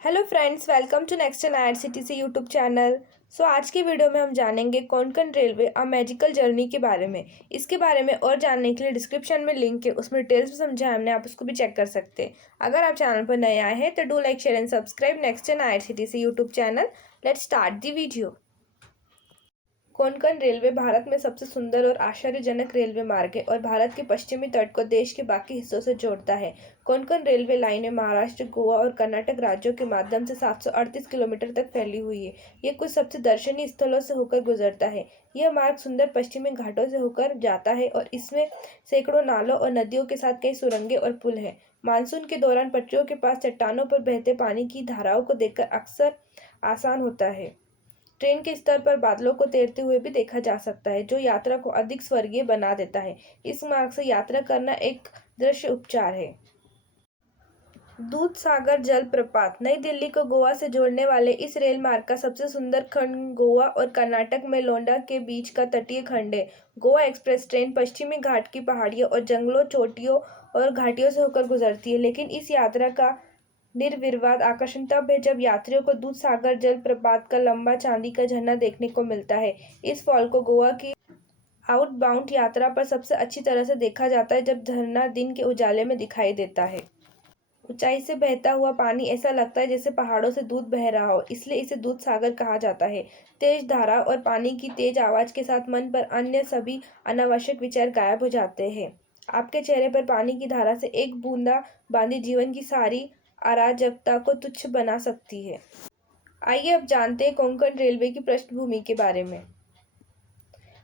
Hello friends, welcome to next N IRCTC YouTube channel. आज की video में हम जानेंगे Konkan railway a magical journey के बारे में। इसके बारे में और जानने के लिए डिस्क्रिप्शन में लिंक है, उसमें डिटेल्स में समझाया हमने, आप उसको भी चेक कर सकते हैं। अगर आप चैनल पर नए आए हैं तो do like share and subscribe next N IRCTC YouTube channel. Let's start the video. Konkan railway Bharat में सबसे सुंदर और आश्चर्यजनक रेलवे मार्ग है और भारत के पश्चिमी तट को देश के बाकी हिस्सों से जोड़ता है। कोंकण रेलवे लाइनें महाराष्ट्र, गोवा और कर्नाटक राज्यों के माध्यम से 738 किलोमीटर तक फैली हुई है। ये कुछ सबसे दर्शनीय स्थलों से होकर गुजरता है। यह मार्ग सुंदर पश्चिमी घाटों से होकर जाता है और इसमें सैकड़ों नालों और नदियों के साथ कई सुरंगें और पुल हैं। मानसून के दौरान पटरियों के पास चट्टानों पर बहते पानी की धाराओं को देखकर अक्सर आसान होता है। ट्रेन के स्तर पर बादलों को तैरते हुए भी देखा जा सकता है, जो यात्रा को अधिक स्वर्गीय बना देता है। इस मार्ग से यात्रा करना एक दृश्य उपचार है। दूध सागर जलप्रपात नई दिल्ली को गोवा से जोड़ने वाले इस रेल मार्ग का सबसे सुंदर खंड गोवा और कर्नाटक में लोंडा के बीच का तटीय खंड है। गोवा एक्सप्रेस ट्रेन पश्चिमी घाट की पहाड़ियों और जंगलों, चोटियों और घाटियों से होकर गुजरती है, लेकिन इस यात्रा का निर्विवाद आकर्षण तब है जब यात्रियों को दूध सागर जलप्रपात का लंबा चांदी का झरना देखने को मिलता है। इस फॉल को गोवा की आउटबाउंड यात्रा पर सबसे अच्छी तरह से देखा जाता है, जब झरना दिन के उजाले में दिखाई देता है। ऊंचाई से बहता हुआ पानी ऐसा लगता है जैसे पहाड़ों से दूध बह रहा हो, इसलिए इसे दूध सागर कहा जाता है। तेज धारा और पानी की तेज आवाज के साथ मन पर अन्य सभी अनावश्यक विचार गायब हो जाते हैं। आपके चेहरे पर पानी की धारा से एक बूंदा बांदी जीवन की सारी अराजकता को तुच्छ बना सकती है। आइए अब जानते हैं कोंकण रेलवे की पृष्ठभूमि के बारे में।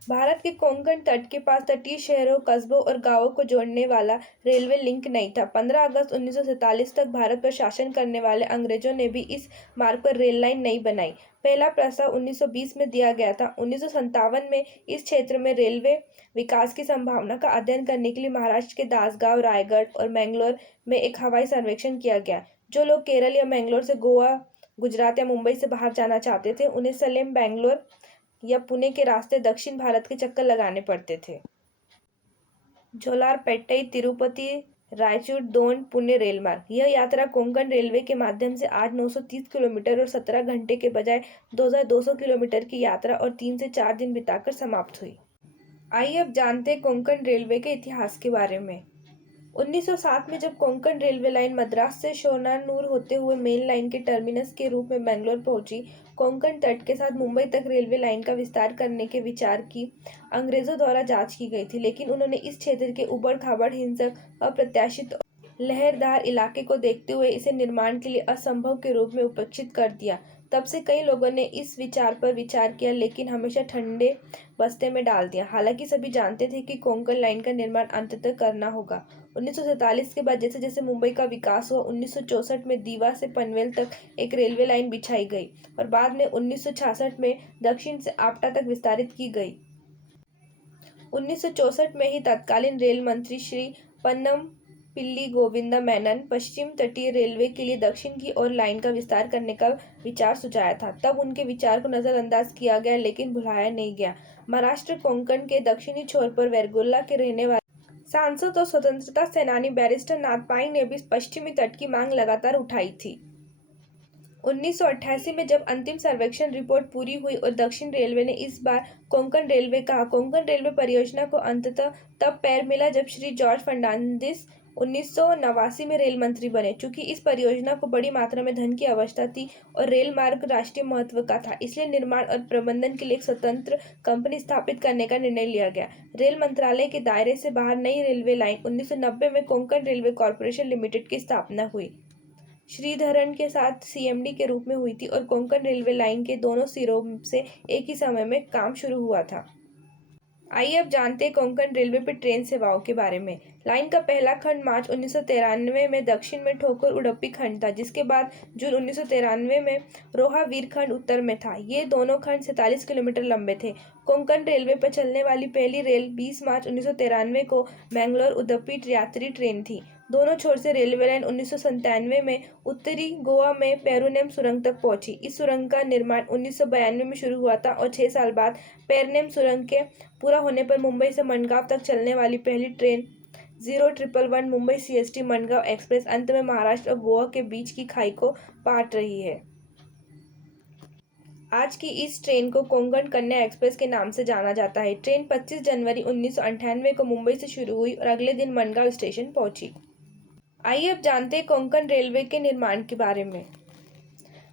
भारत के कोंकण तट के पास तटीय शहरों, कस्बों और गांवों को जोड़ने वाला रेलवे लिंक नहीं था। 15 अगस्त 1947 तक भारत पर शासन करने वाले अंग्रेजों ने भी इस मार्ग पर रेल लाइन नहीं बनाई। पहला प्रस्ताव 1920 में दिया गया था। 1957 में इस क्षेत्र में रेलवे विकास की संभावना का अध्ययन करने के लिए महाराष्ट्र के दासगांव, रायगढ़ और मैंगलोर में एक हवाई सर्वेक्षण किया गया। जो लोग केरल या मैंगलोर से गोवा, गुजरात या मुंबई से बाहर जाना चाहते थे, उन्हें सलेम, बैंगलोर या पुणे के रास्ते दक्षिण भारत के चक्कर लगाने पड़ते थे। जोलारपेट्टई, तिरुपति, रायचूर, दोन, पुणे रेल मार्ग। यह यात्रा कोंकण रेलवे के माध्यम से आज 930 किलोमीटर और 17 घंटे के बजाय 2200 किलोमीटर की यात्रा और 3 से 4 दिन बिताकर समाप्त हुई। आइए अब जानते हैं कोंकण रेलवे के इतिहास के बारे में। 1907 में जब कोंकण रेलवे लाइन मद्रास से शोनानूर होते हुए मेन लाइन के टर्मिनस के रूप में बेंगलोर पहुंची, कोंकण तट के साथ मुंबई तक रेलवे लाइन का विस्तार करने के विचार की अंग्रेजों द्वारा जांच की गई थी, लेकिन उन्होंने इस क्षेत्र के उबड़-खाबड़, हिंसक, अप्रत्याशित और लहरदार इलाके को देखते हुए इसे निर्माण के लिए असंभव के रूप में उपेक्षित कर दिया। तब से कई लोगों ने इस विचार पर विचार किया, लेकिन हमेशा ठंडे बस्ते में डाल दिया। हालांकि सभी जानते थे कि कोंकण लाइन का निर्माण अंततः करना होगा। 1947 के बाद जैसे जैसे मुंबई का विकास हुआ, 1964 में दीवा से पनवेल तक एक रेलवे लाइन बिछाई गई और बाद में 1966 में दक्षिण से आपटा तक विस्तारित की गई। 1964 में ही तत्कालीन रेल मंत्री श्री पन्नम पिल्ली गोविंदा मेनन पश्चिम तटीय रेलवे के लिए दक्षिण की ओर लाइन का विस्तार करने का विचार सुझाया था। तब उनके विचार को नजरअंदाज किया गया, लेकिन भुलाया नहीं गया। महाराष्ट्र कोंकण के दक्षिणी छोर पर वेरगोला के रहने वाले सांसद और स्वतंत्रता सेनानी बैरिस्टर नाथपाई ने भी पश्चिमी तट की मांग लगातार उठाई थी। 1988 में जब अंतिम सर्वेक्षण रिपोर्ट पूरी हुई और दक्षिण रेलवे ने इस बार कोंकण रेलवे कहा, कोंकण रेलवे परियोजना को अंततः तब पैर मिला जब श्री जॉर्ज फर्नांडिस 1989 में रेल मंत्री बने। चूंकि इस परियोजना को बड़ी मात्रा में धन की आवश्यकता थी और रेल मार्ग राष्ट्रीय महत्व का था, इसलिए निर्माण और प्रबंधन के लिए एक स्वतंत्र कंपनी स्थापित करने का निर्णय लिया गया। रेल मंत्रालय के दायरे से बाहर नई रेलवे लाइन 1990 में कोंकण रेलवे कॉर्पोरेशन लिमिटेड की स्थापना हुई। श्रीधरन के साथ सीएमडी के रूप में हुई थी और कोंकण रेलवे लाइन के दोनों सिरों से एक ही समय में काम शुरू हुआ था। आइए अब जानते हैं कोंकण रेलवे पर ट्रेन सेवाओं के बारे में। लाइन का पहला खंड मार्च 1993 में दक्षिण में ठोकर उडुपी खंड था, जिसके बाद जून 1993 में रोहा वीर खंड उत्तर में था। ये दोनों खंड 47 किलोमीटर लंबे थे। कोंकण रेलवे पर चलने वाली पहली रेल 20 मार्च 1993 को मैंगलोर उडुपी यात्री ट्रेन थी। दोनों छोर से रेलवे लाइन 1997 में उत्तरी गोवा में पेरुनेम सुरंग तक पहुंची। इस सुरंग का निर्माण 1992 में शुरू हुआ था और 6 साल बाद पेरनेम सुरंग के पूरा होने पर मुंबई से मडगांव तक चलने वाली पहली train 0111 Mumbai CST Mangaon express अंत में महाराष्ट्र और गोवा के बीच की खाई को पाट रही है। आज की इस ट्रेन को कोंकण कन्या एक्सप्रेस के नाम से जाना जाता है। ट्रेन 25 जनवरी 1998 को मुंबई से शुरू हुई और अगले दिन मनगांव स्टेशन पहुंची। आइए अब जानते हैं कोंकण रेलवे के निर्माण के बारे में।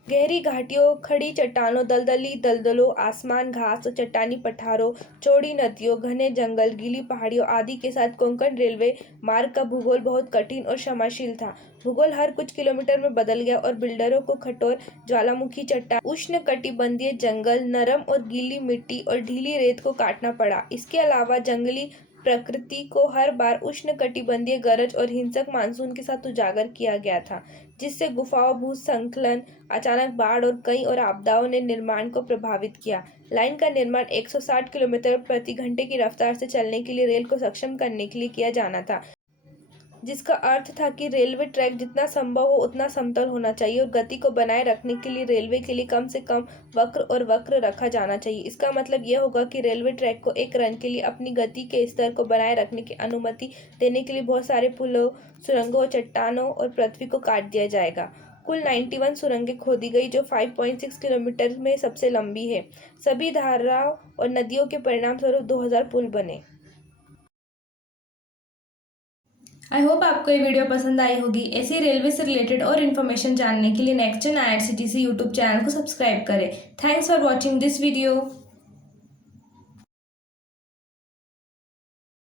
गहरी घाटियों, खड़ी चट्टानों, दलदली दलदलों, आसमान, घास और चट्टानी पठारों, चौड़ी नदियों, घने जंगल, गीली पहाड़ियों आदि के साथ कोंकण रेलवे मार्ग का भूगोल बहुत कठिन और क्षमाशील था। भूगोल हर कुछ किलोमीटर में बदल गया और बिल्डरों को कठोर ज्वालामुखी चट्टान, उष्णकटिबंधीय जंगल, नरम और गीली मिट्टी और ढीली रेत को काटना पड़ा। इसके अलावा जंगली प्रकृति को हर बार उष्णकटिबंधीय गरज और हिंसक मानसून के साथ उजागर किया गया था, जिससे गुफाओं, भूस्खलन, अचानक बाढ़ और कई और आपदाओं ने निर्माण को प्रभावित किया। लाइन का निर्माण 160 किलोमीटर प्रति घंटे की रफ्तार से चलने के लिए रेल को सक्षम करने के लिए किया जाना था, जिसका अर्थ था कि रेलवे ट्रैक जितना संभव हो उतना समतल होना चाहिए और गति को बनाए रखने के लिए रेलवे के लिए कम से कम वक्र रखा जाना चाहिए। इसका मतलब यह होगा कि रेलवे ट्रैक को एक रन के लिए अपनी गति के स्तर को बनाए रखने की अनुमति देने के लिए बहुत सारे पुलों, सुरंगों, चट्टानों और पृथ्वी को काट दिया जाएगा। कुल 91 सुरंगें खोदी गई, जो 5.6 किलोमीटर में सबसे लंबी है। सभी धाराओं और नदियों के परिणाम स्वरूप 2000 पुल बने। आई होप आपको ये वीडियो पसंद आई होगी। ऐसी रेलवे से रिलेटेड और इन्फॉर्मेशन जानने के लिए नेक्स्ट जन IRCTC यूट्यूब चैनल को सब्सक्राइब करें। Thanks for watching this video.